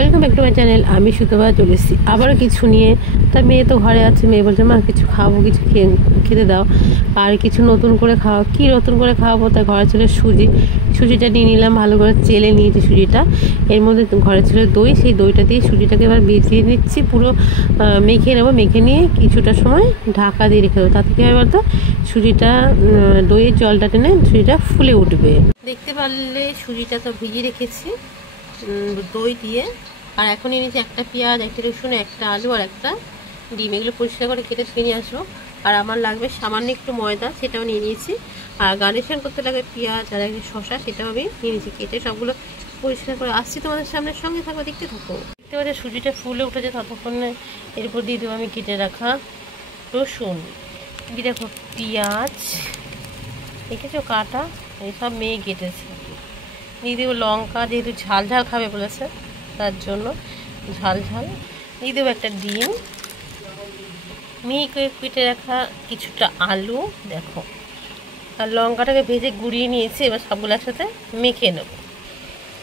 Welcome back to my channel. আমি সুতপা চলে এসেছি আবারও কিছু নিয়ে। তার মেয়ে তো ঘরে আছে, মেয়ে বলছে মা কিছু খাবো, কিছু খেতে দাও, আর কিছু নতুন করে খাওয়া। কি নতুন করে খাওয়াবো? তাই ঘরে ছিল সুজিটা নিয়ে নিলাম, ভালো করে চেলে নিয়েছি সুজিটা। এর মধ্যে ঘরে ছিল দই, সেই দইটা দিয়ে সুজিটাকে এবার ভিজিয়ে নিচ্ছি, পুরো মেখে নেবো। মেখে নিয়ে কিছুটা সময় ঢাকা দিয়ে রেখে দেবো। তাতে কী হবে বলতো, সুজিটা দইয়ের জলটা টেনে সুজিটা ফুলে উঠবে। দেখতে পারলে সুজিটা তো ভিজিয়ে রেখেছি দই দিয়ে। আর এখন নিয়ে নিয়েছি একটা পেঁয়াজ, একটা রসুন, একটা আলু আর একটা ডিম। এগুলো পরিষ্কার করে কেটে ধুয়ে নিয়ে আসবো। আর আমার লাগবে সামান্য একটু ময়দা, সেটাও নিয়ে নিয়েছি। আর গার্নিশন করতে লাগে পেঁয়াজ আর একটা শসা, সেটাও আমি নিয়ে নিয়েছি কেটে। সবগুলো পরিষ্কার করে আসছি তোমাদের সামনের সঙ্গে থাকবো, দেখতে থাকো। দেখতে পাচ্ছি সুজিটা ফুলে উঠেছে, ততক্ষণে এরপর দিয়ে দেবো আমি কেটে রাখা রসুন, দিয়ে দেখো পেঁয়াজ দেখেছো কাটা, এইসব মেয়ে কেটেছে। দিয়ে দেবো লঙ্কা, যেহেতু ঝাল ঝাল খাবে বলেছে তার জন্য ঝাল দিয়ে দেবো একটা ডিম, মিহি করে কেটে রাখা কিছুটা আলু দেখো, আর লঙ্কাটাকে ভেজে গুঁড়িয়ে নিয়েছি। এবার সবগুলো একসাথে মেখে নেবো।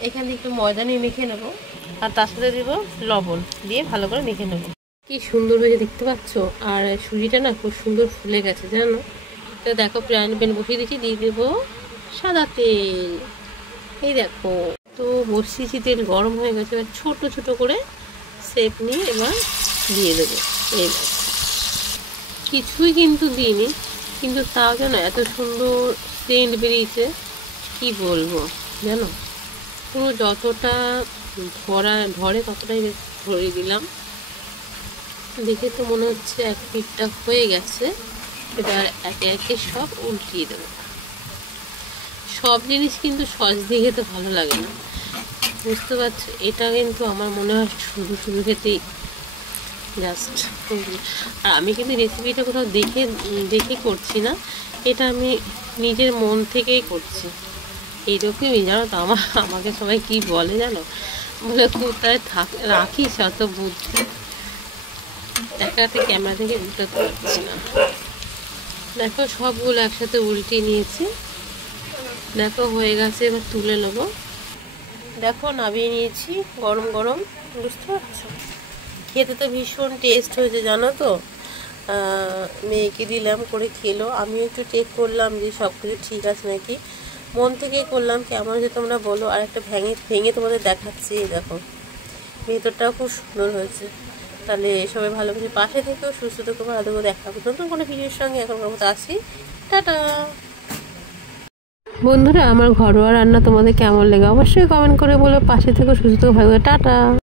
এখান থেকে একটু ময়দা নিয়ে মেখে নেবো, আর তার সাথে দেবো লবণ দিয়ে ভালো করে মেখে নেবো। কি সুন্দর হয়েছে দেখতে পাচ্ছ। আর সুজিটা না খুব সুন্দর ফুলে গেছে জানো তো। দেখো ফ্রাইং প্যান বসিয়ে দিয়েছি, দিয়ে দেবো সাদা তেল। এই দেখো তো বসিয়েছি, তেল গরম হয়ে গেছে। এবার ছোট ছোট করে শেপ নিয়ে এবার দিয়ে দেবো। এই কিছুই কিন্তু দিইনি, কিন্তু তাও যেন এত সুন্দর সেন্ট বেরিয়েছে, কি বলবো জানো। পুরো যতটা ধরে ততটাই ভরে দিলাম। দেখে তো মনে হচ্ছে এক পিঠটা হয়ে গেছে। এবার একে একে সব উল্টিয়ে দেবো। সব জিনিস কিন্তু সস দিয়ে খেতে ভালো লাগে না, বুঝতে পারছো। এটা কিন্তু আমার মনে হয় শুধু খেতেই জাস্ট। আর আমি কিন্তু রেসিপিটা কোথাও দেখে করছি না, এটা আমি নিজের মন থেকেই করছি। এইরকমই জানো তো। আমাকে সবাই কি বলে জানো, বলে কোথায় রাখিস অত বুদ্ধি। দেখাতে ক্যামেরা থেকে উল্টাতে পারছি না। দেখো সবগুলো একসাথে উল্টিয়ে নিয়েছি। দেখো হয়ে গেছে, এবার তুলে নেবো। দেখো নামিয়ে নিয়েছি গরম গরম, বুঝতে পারছো। খেতে তো ভীষণ টেস্ট হয়েছে জানো তো। মেয়েকে দিলাম, করে খেলো। আমিও একটু চেক করলাম যে সব কিছু ঠিক আছে নাকি। মন থেকেই করলাম, কেমন যে তোমরা বলো। আর একটা ভেঙে তোমাদের দেখাচ্ছি। দেখো ভেতরটাও খুব সুন্দর হয়েছে। তাহলে সবাই ভালো করে পাশে থেকেও সুস্থ থেকেও ভালো করে দেখাবো নতুন কোনো ভিডিওর সঙ্গে। এখনকার মতো আসি, টাটা। বন্ধুরা আমার ঘরোয়া রান্না তোমাদের কেমন লেগে অবশ্যই কমেন্ট করে বলো। পাশে থেকেও সুস্থ ভালো, টাটা।